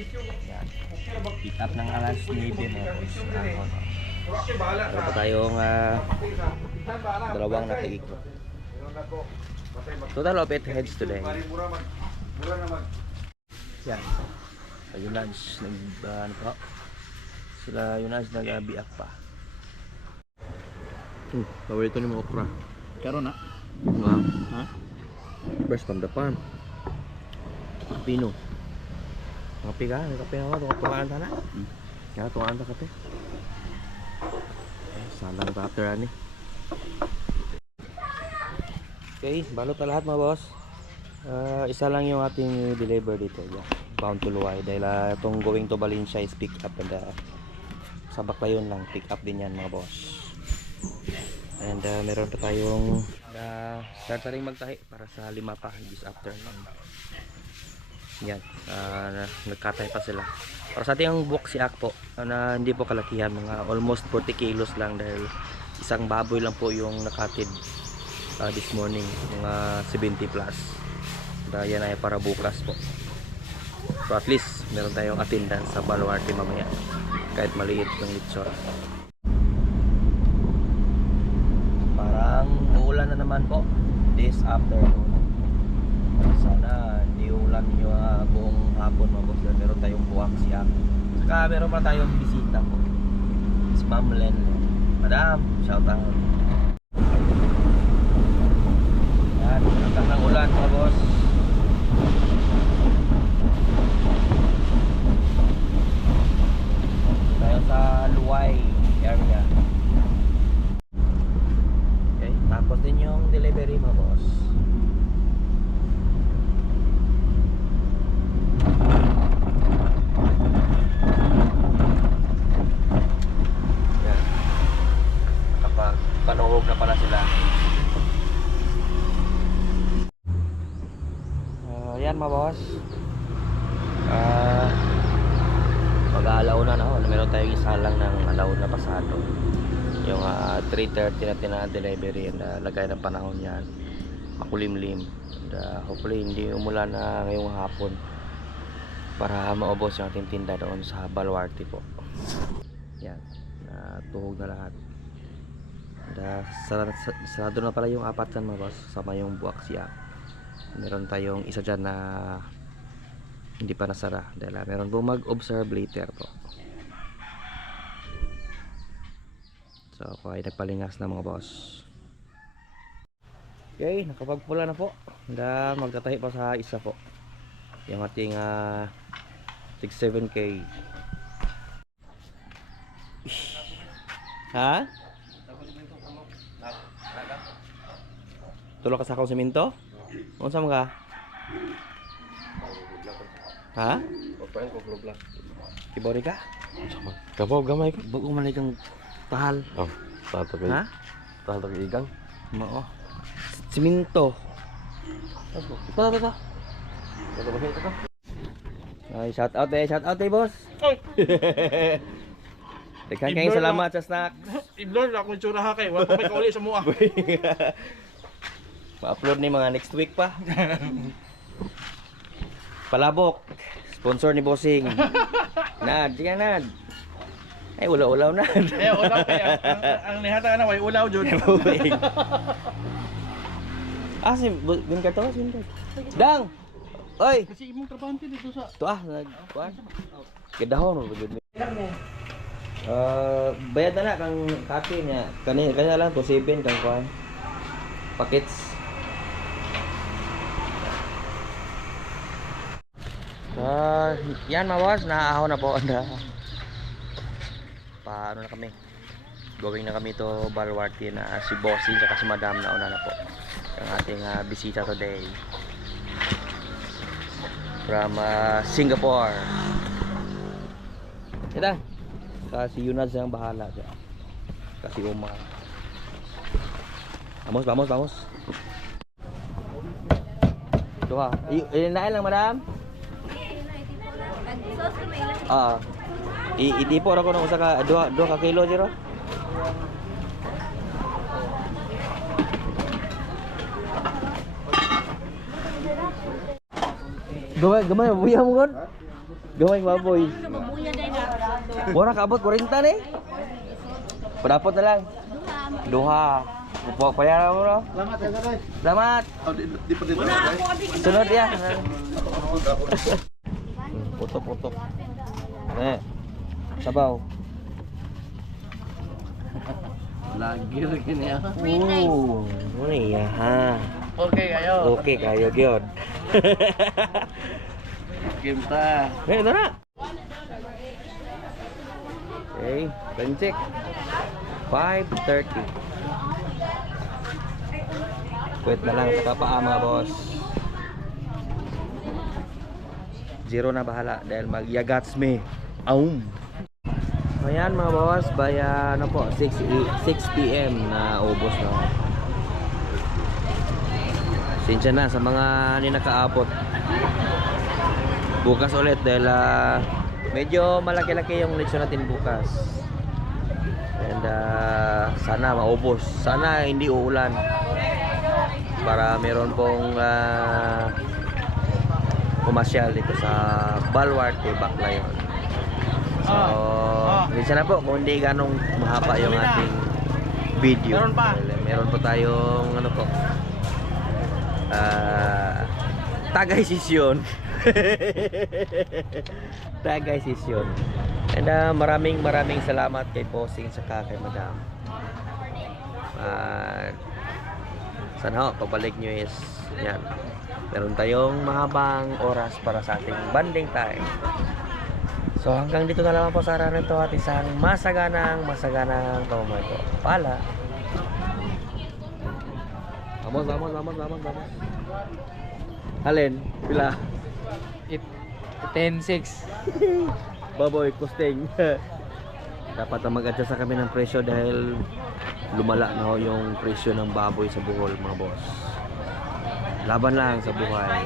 Yan. Pick up ng alas 9 mga boss. Ako? Meron pa tayong ah, dalawang nakaikot. Total of 8 heads today. Yan. Yung lunch, nag, ah, ano pa? Sila yung lunch nag-biak pa. Hmm, paborito ni mo okra. Karon na. Wow. Ha? Fresh from the farm. Pino. Kape ka? May kape naman. Tunga tungaan ka na. Hmm. Kaya tungaan ka kape. Salang butter ani. Okay, balot na lahat mga boss. Ah, isa lang yung ating deliver dito. Yeah. Bound to Luway. Dahil ah, itong going to Valencia is pick up. And uh, sa Baclayon lang, pick up din yan mga boss. And ah, meron pa tayong uh, start na rin magtahi para sa lima pa this afternoon. Yan, uh, nagkatay pa sila. Para sa ating buwak si Akpo, na hindi po kalakihan, mga almost 40 kilos lang dahil isang baboy lang po yung nakatid ah, this morning, mga 70 plus. Dahil yan ay para bukas po. So at least, meron tayong attendance sa Baluarte mamaya. Kahit maliit yung lechon. Parang uulan na naman po this afternoon. Sana ulan yung uh, buong hapon mga boss. Dahil Meron tayong buwak siya. Saka meron pa tayong bisita po. Is Ma'am Len. Madam, shout out. Yan, nagkas ng ulan mga boss. Tayo sa Luway area. Okay, tapos din yung delivery mga boss. Yan. Kapag panuhog na pala sila. Ah, yan mga boss. Ah, mag-aalaw na. Oh. Meron tayong isa lang ng alaw na pasado. Yung ah, 3.30 na tina-delivery and ah, lagay ng panahon yan. Makulimlim. And, ah, hopefully hindi umulan na ngayong hapon para maubos yung ating tinda doon sa Baluarte po. Yan. Na tuhog na lahat. And, ah, sarado, na pala yung apat dyan mga boss. Sama yung buwak siya. Meron tayong isa dyan na hindi pa nasara. Dahil ah, meron po mag-observe later po. So ako ay nagpalingas na mga boss. Okay, nakapagpula na po. Handa magtatahi pa sa isa po. Yung ating uh, 67k. Ha? Tulog ka sa akong semento? Unsa man ka? Ha? Opain ko vlog lang. Kibori ka? Sama. Kabaw gamay ka. Bago man kang tahal. Oh, tato kay. Ha? Tato kay igang. Mao. Siminto. Ito, ito, ito. Tato ba ito? Ay, shout out eh, shout out eh, boss. Daghan kayong salamat sa snack. Iblor ako yung tsura ha kay. Wala pa may kauli sa mua. Ma-upload ni mga next week pa. Palabok. Sponsor ni Bossing. Nad, sige Nad. Ay, ulaw-ulaw na. Eh, ulaw kay. Ang, ang, nihata na, way ulaw jud. ah, si Bin ka to, si Dang! Oy! Kasi imong trabahante dito sa Ito ah, nag... Kuan? Gandahon mo, good. Uh, bayad na na kang copy niya. Kani kanya lang to 7 kang kuan. Packets. Ah, yan mga boss, naahaw na po. Na, paano na kami? Going na kami to Balwarte na si Bossy at si Madam na una na po. Ang ating ah, bisita today from ah, Singapore. Ito. Kasi Yunaz ang bahala. Kasi Umar. Vamos, vamos, vamos. Ito ha. Ilinain lang, madam. Ah. I itipo ra ko ng usa ka duha duha ka kilo jero. Gamay, gamay, buya mo. Mabuya din na. Mura kaabot 40 ni. Padapot na lang. Duha. Upo payaran mo no. Salamat, Tagaray. Salamat. Oh, dito. Sunod ya. Putok putok. Eh. Sabaw. Lagi rin niya. Oo. Ano iya ha. Okay kayo. Okay kayo gyud. Kimta. Eh, ito na. Okay, time check. 5.30. Wait na lang sa kapaa mga boss. Zero na bahala dahil magyagats me. Aum. Ayan mga boss, baya ano po, 6, i- 6 p.m. na ubos na. Sinsya na sa mga hindi nakaabot bukas ulit dahil ah, medyo malaki-laki yung leksyon natin bukas and ah, sana maubos sana hindi uulan para meron pong uh, pumasyal dito sa Balwarte Baclayon so minsan na po kung hindi ganong mahaba yung ating video. Meron pa. Meron po tayong ano po ah tagay sisyon. Tagay sisyon. And ah, maraming maraming salamat kay Posing sa kay Madam. At sana ho, pabalik nyo is yan meron tayong mahabang oras para sa ating banding time so hanggang dito na lamang po sa araw na ito at isang masaganang masaganang pamamayo pala Vamos, vamos, vamos, vamos, vamos. Alin? Pila? 10-6. Baboy, kusting. Dapat na mag-adjust na kami ng presyo dahil lumala na ho yung presyo ng baboy sa Bohol, mga boss. Laban lang sa buhay.